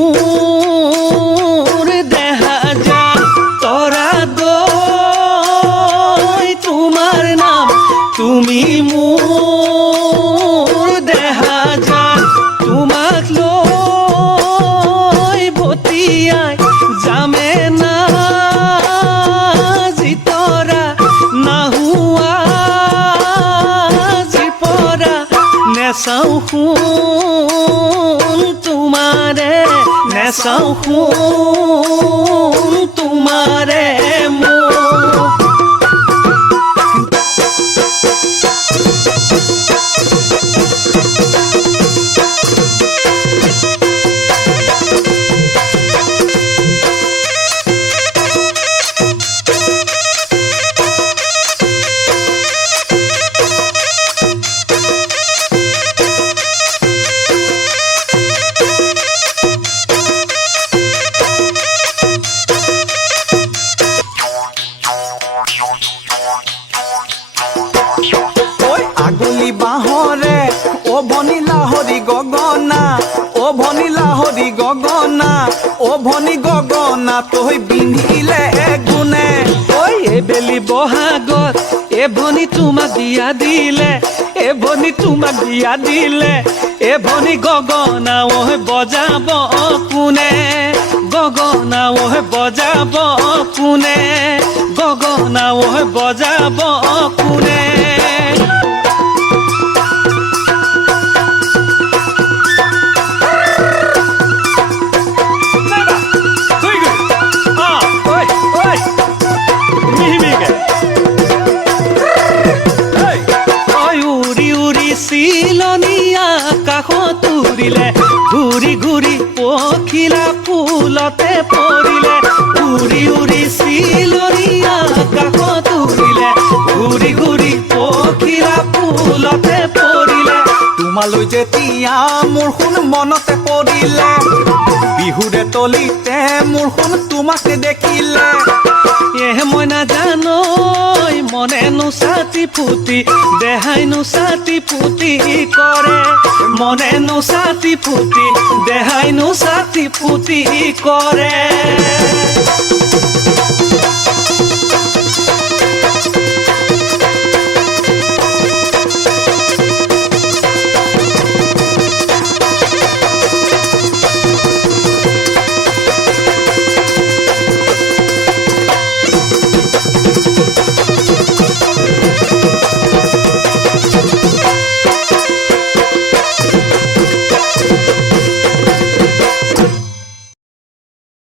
মোৰ দেহা যায় তৰা দৈ তোমাৰ নাম তুমি মোৰ দেহা যায় তোমাক লৈ ভটিয়াই যামে না জিতৰা নাহুৱা জিপৰা নেচাও শুন তোমাৰে নেচাও শুন তোমাৰে মোক আগলি বাহৰে অ ভনিলা হৰি গগনা অ ভনিলা হৰি গগনা অ ভনি গগনা তই বিন্ধিলে গুণে ঐ এবেলি বহাগত এ ভনী তোমাক দিয়া দিলে এ ভনী তোমাক দিয়া দিলে এ ভনী গগনা ঐ বজাব কোনে গগনা ঐ বজাব কোনে গগনা ঐ বজাব কোনে চিলনীয়া কাষত উৰিলে ঘূৰি ঘূৰি পখিলা ফুলতে পৰিলে উৰি উৰি চিলনীয়া কাষত উৰিলে ঘূৰি ঘূৰি পখিলা ফুলতে পৰিলে তোমালৈ যেতিয়া মোৰ শুন মনতে পৰিলে বিহুৰে তলিতে মোৰ শুন তোমাকে দেখিলে এহে মই নাজানো মনে নুচাতি ফুটি দেহাই নুচাতি ফুটি কৰে মনে নুচাতি ফুটি দেহাই নুচাতি ফুটি কৰে